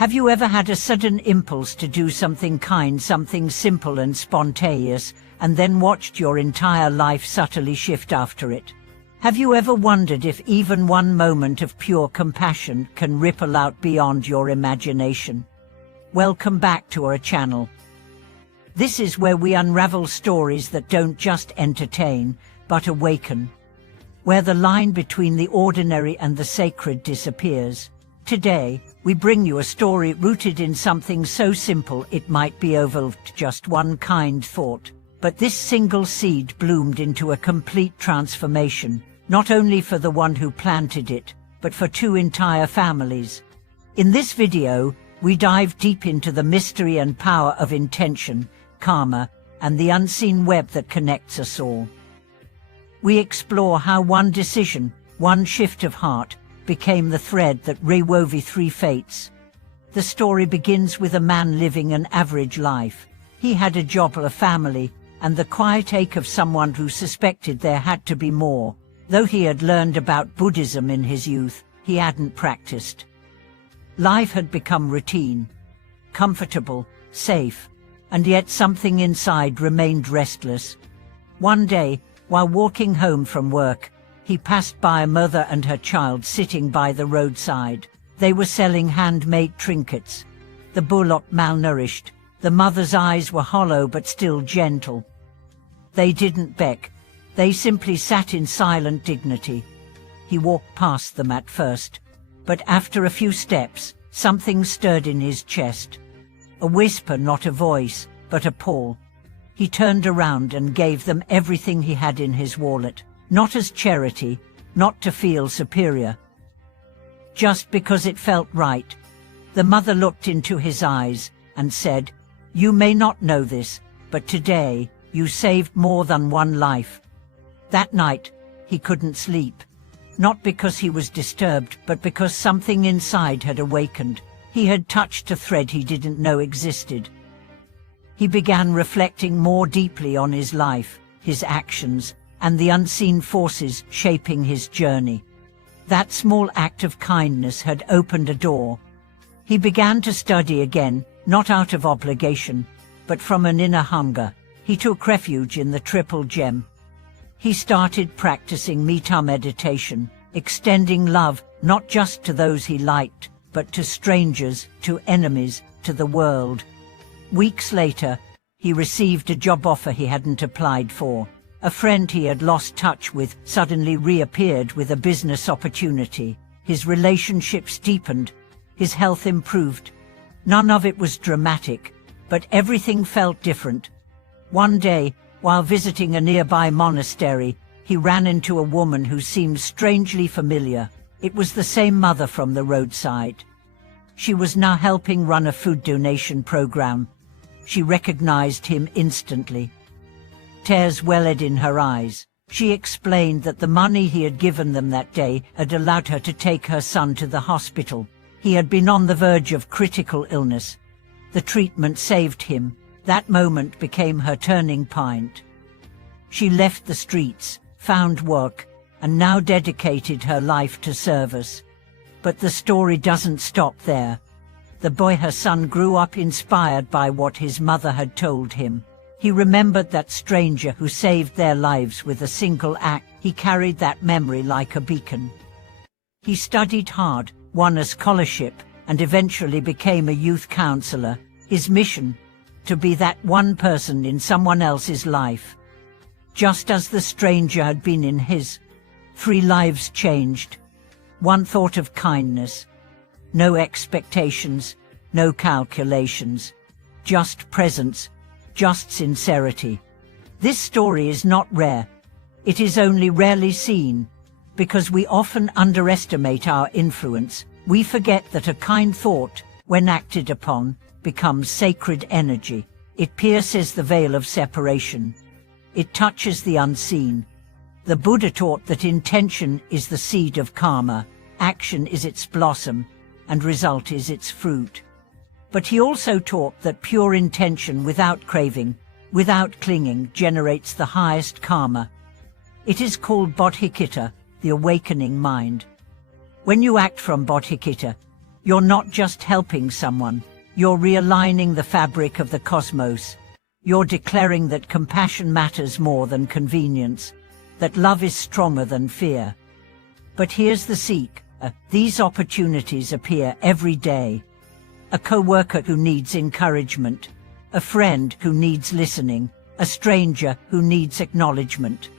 Have you ever had a sudden impulse to do something kind, something simple and spontaneous, and then watched your entire life subtly shift after it? Have you ever wondered if even one moment of pure compassion can ripple out beyond your imagination? Welcome back to our channel. This is where we unravel stories that don't just entertain, but awaken. Where the line between the ordinary and the sacred disappears. Today, we bring you a story rooted in something so simple it might be overlooked, just one kind thought. But this single seed bloomed into a complete transformation, not only for the one who planted it, but for two entire families. In this video, we dive deep into the mystery and power of intention, karma, and the unseen web that connects us all. We explore how one decision, one shift of heart, became the thread that rewove three fates. The story begins with a man living an average life. He had a job, a family, and the quiet ache of someone who suspected there had to be more. Though he had learned about Buddhism in his youth, he hadn't practiced. Life had become routine, comfortable, safe, and yet something inside remained restless. One day, while walking home from work, he passed by a mother and her child sitting by the roadside. They were selling handmade trinkets. The bullock malnourished. The mother's eyes were hollow but still gentle. They didn't beg. They simply sat in silent dignity. He walked past them at first, but after a few steps, something stirred in his chest. A whisper, not a voice, but a pull. He turned around and gave them everything he had in his wallet. Not as charity, not to feel superior. Just because it felt right. The mother looked into his eyes and said, "You may not know this, but today you saved more than one life." That night, he couldn't sleep. Not because he was disturbed, but because something inside had awakened. He had touched a thread he didn't know existed. He began reflecting more deeply on his life, his actions, and the unseen forces shaping his journey. That small act of kindness had opened a door. He began to study again, not out of obligation, but from an inner hunger. He took refuge in the Triple Gem. He started practicing metta meditation, extending love not just to those he liked, but to strangers, to enemies, to the world. Weeks later, he received a job offer he hadn't applied for. A friend he had lost touch with suddenly reappeared with a business opportunity. His relationships deepened. His health improved. None of it was dramatic, but everything felt different. One day, while visiting a nearby monastery, he ran into a woman who seemed strangely familiar. It was the same mother from the roadside. She was now helping run a food donation program. She recognized him instantly. Tears welled in her eyes. She explained that the money he had given them that day had allowed her to take her son to the hospital. He had been on the verge of critical illness. The treatment saved him. That moment became her turning point. She left the streets, found work, and now dedicated her life to service. But the story doesn't stop there. The boy, her son, grew up inspired by what his mother had told him. He remembered that stranger who saved their lives with a single act. He carried that memory like a beacon. He studied hard, won a scholarship, and eventually became a youth counselor. His mission? To be that one person in someone else's life. Just as the stranger had been in his. 3 lives changed. One thought of kindness. No expectations, no calculations. Just presence. Just sincerity. This story is not rare. It is only rarely seen. Because we often underestimate our influence, we forget that a kind thought, when acted upon, becomes sacred energy. It pierces the veil of separation. It touches the unseen. The Buddha taught that intention is the seed of karma, action is its blossom, and result is its fruit. But he also taught that pure intention without craving, without clinging, generates the highest karma. It is called bodhicitta, the awakening mind. When you act from bodhicitta, You're not just helping someone, you're realigning the fabric of the cosmos. You're declaring that compassion matters more than convenience, that love is stronger than fear. But here's the seek. These opportunities appear every day. A co-worker who needs encouragement, a friend who needs listening, a stranger who needs acknowledgement.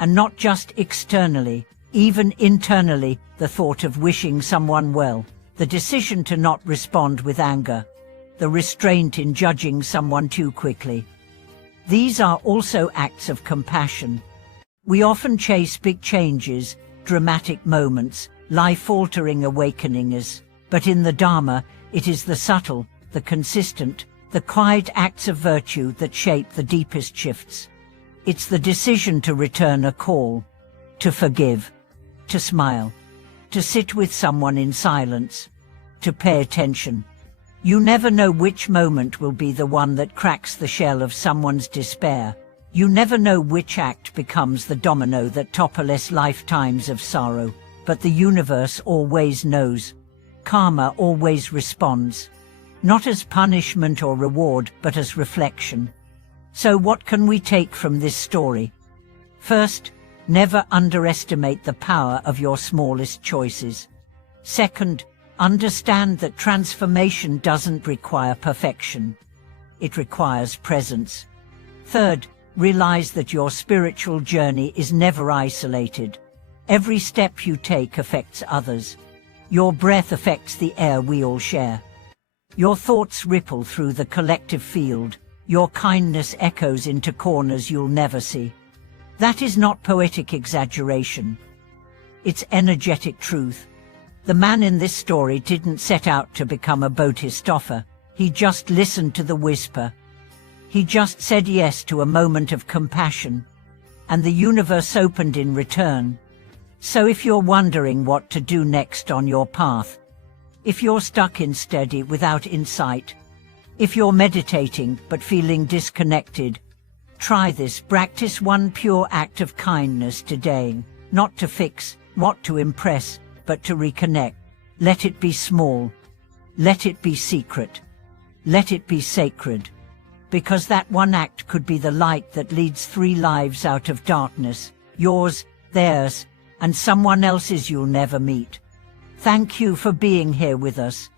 And not just externally, even internally, the thought of wishing someone well, the decision to not respond with anger, the restraint in judging someone too quickly. These are also acts of compassion. We often chase big changes, dramatic moments, life-altering awakenings, but in the Dharma, it is the subtle, the consistent, the quiet acts of virtue that shape the deepest shifts. It's the decision to return a call, to forgive, to smile, to sit with someone in silence, to pay attention. You never know which moment will be the one that cracks the shell of someone's despair. You never know which act becomes the domino that topples lifetimes of sorrow. But the universe always knows. Karma always responds. Not as punishment or reward, but as reflection. So what can we take from this story? First, never underestimate the power of your smallest choices. Second, understand that transformation doesn't require perfection. It requires presence. Third, realize that your spiritual journey is never isolated. Every step you take affects others. Your breath affects the air we all share. Your thoughts ripple through the collective field. Your kindness echoes into corners you'll never see. That is not poetic exaggeration. It's energetic truth. The man in this story didn't set out to become a bodhisattva. He just listened to the whisper. He just said yes to a moment of compassion. And the universe opened in return. So if you're wondering what to do next on your path, if you're stuck in steady without insight, if you're meditating but feeling disconnected, try this. Practice one pure act of kindness today, not to fix, not to impress, but to reconnect. Let it be small. Let it be secret. Let it be sacred. Because that one act could be the light that leads 3 lives out of darkness, yours, theirs, and someone else's you'll never meet. Thank you for being here with us.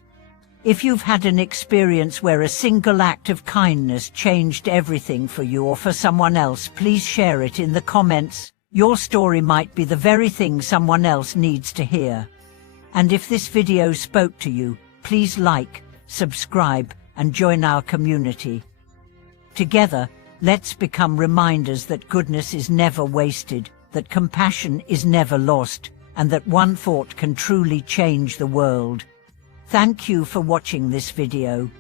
If you've had an experience where a single act of kindness changed everything for you or for someone else, please share it in the comments. Your story might be the very thing someone else needs to hear. And if this video spoke to you, please like, subscribe, and join our community. Together, let's become reminders that goodness is never wasted, that compassion is never lost, and that one thought can truly change the world. Thank you for watching this video.